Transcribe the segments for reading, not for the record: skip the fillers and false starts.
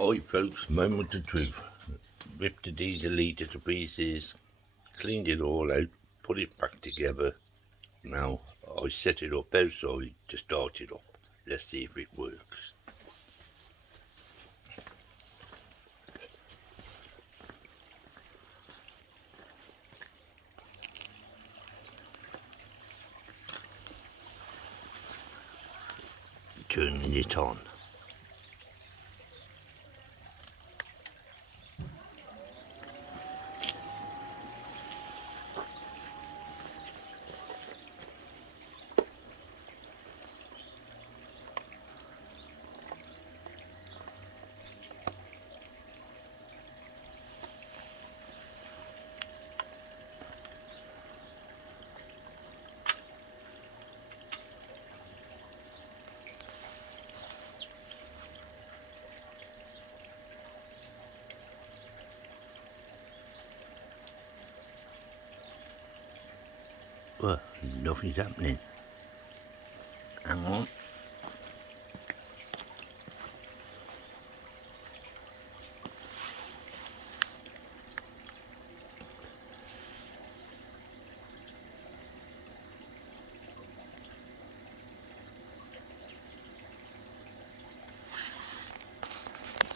Oi folks, moment of truth. Ripped the diesel heater to pieces, cleaned it all out, put it back together. Now I set it up outside to start it up. Let's see if it works. Turning it on. Well, nothing's happening. Hang on.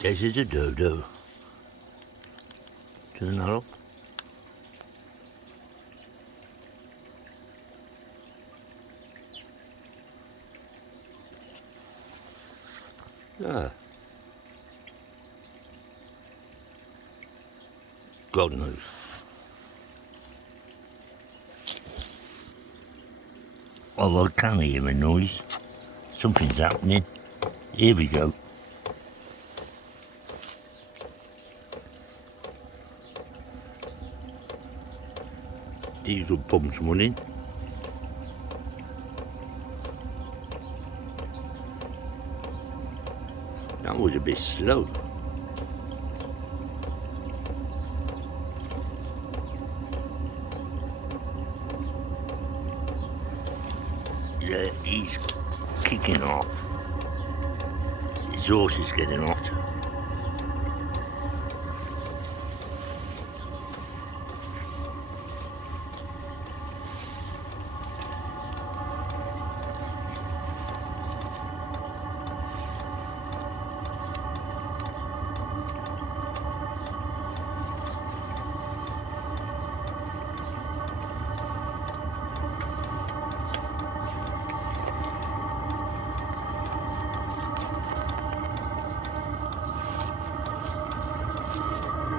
This is a dodo. Turn that up. Ah. God knows. Although I can hear a noise. Something's happening. Here we go. Diesel pump's running. That was a bit slow. Yeah, he's kicking off. His horse is getting hot.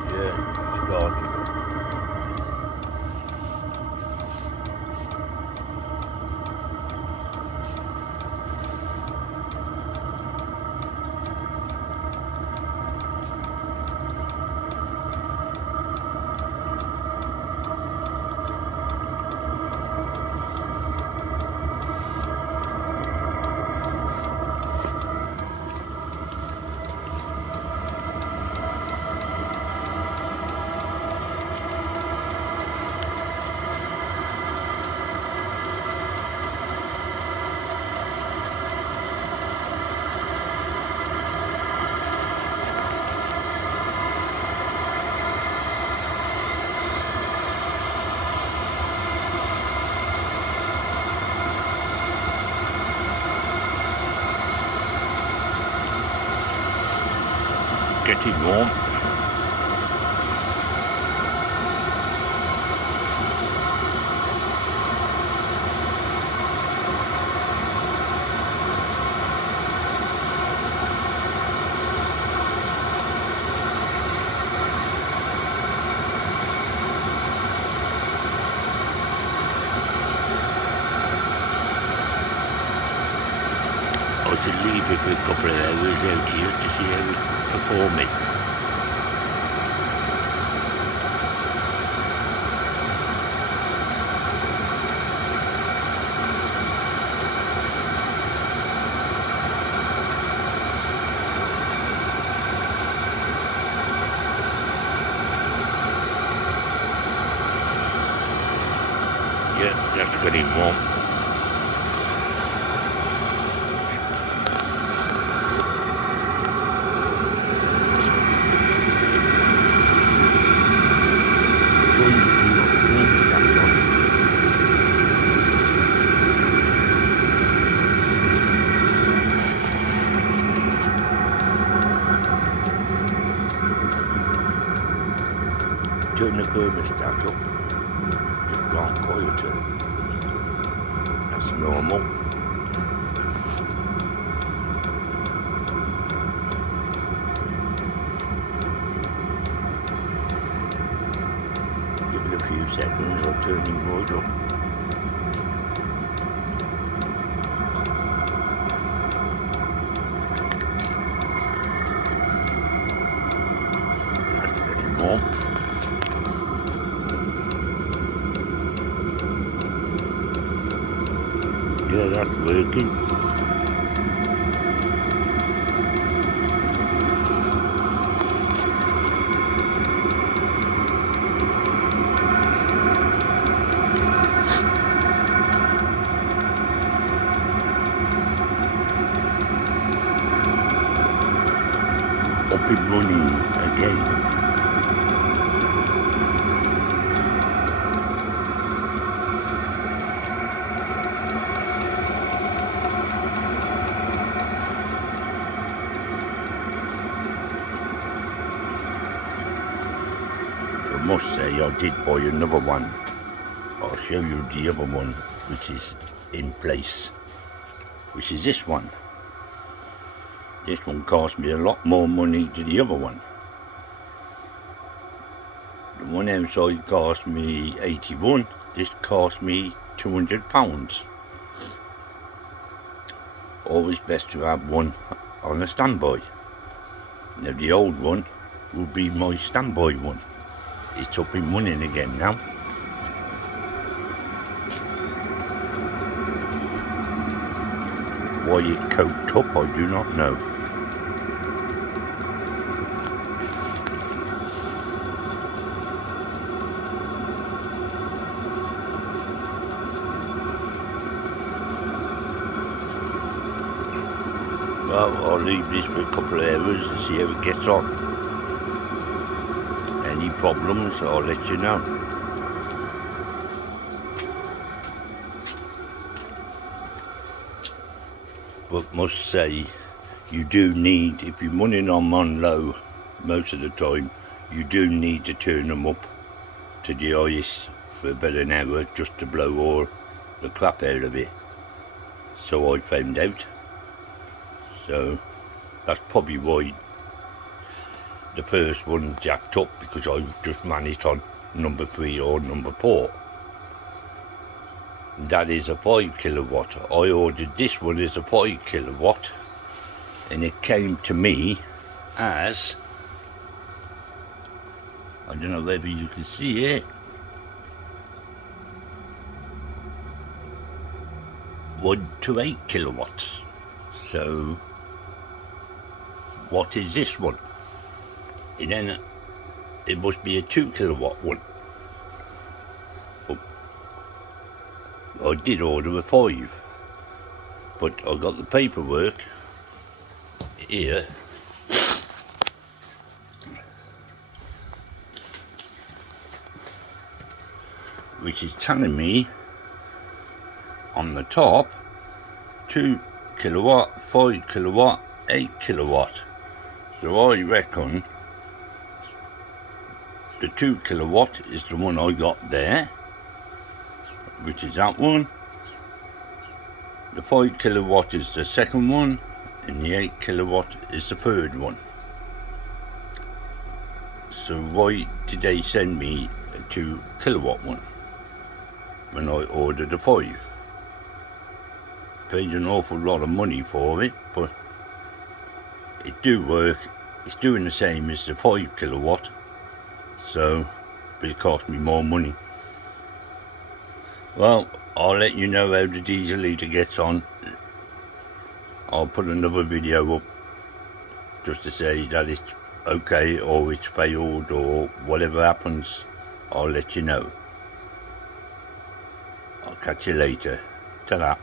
Yeah, started. Getting warm. I should leave it for a couple of hours out here to see how it's performing. Yeah, that's getting warm. turn the thermostat up, just gone quieter. That's normal. Give it a few seconds, I'll turn him right up. That's getting warm. Yeah, that's working. Up and running again. I must say I did buy another one. I'll show you the other one which is in place, which is this one. This one cost me a lot more money than the other one. The one outside cost me 81, this cost me £200. Always best to have one on a standby. Now the old one will be my standby one. It's up and running again now. Why it coked up, I do not know. Well, I'll leave this for a couple of hours and see how it gets on. Any problems, I'll let you know. But must say, you do need, if you're running on low most of the time, you do need to turn them up to the highest for about an hour just to blow all the crap out of it. So I found out. So that's probably why the first one jacked up, because I just managed on number 3 or number 4. That is a 5 kilowatt. I ordered this one as a 5 kilowatt and it came to me as, I don't know whether you can see it, 1 to 8 kilowatts. So what is this one? And then it must be a 2 kilowatt one. I did order a 5, but I got the paperwork here which is telling me on the top 2 kilowatt, 5 kilowatt, 8 kilowatt. So I reckon the 2 kilowatt is the one I got there, which is that one. The 5 kilowatt is the second one, and the 8 kilowatt is the third one. So why did they send me a 2 kilowatt one when I ordered a 5? Paid an awful lot of money for it, but it do work. It's doing the same as the 5 kilowatt, so but it cost me more money. Well, I'll let you know how the diesel heater gets on. I'll put another video up just to say that it's okay or it's failed or whatever happens. I'll let you know. I'll catch you later. Ta-da.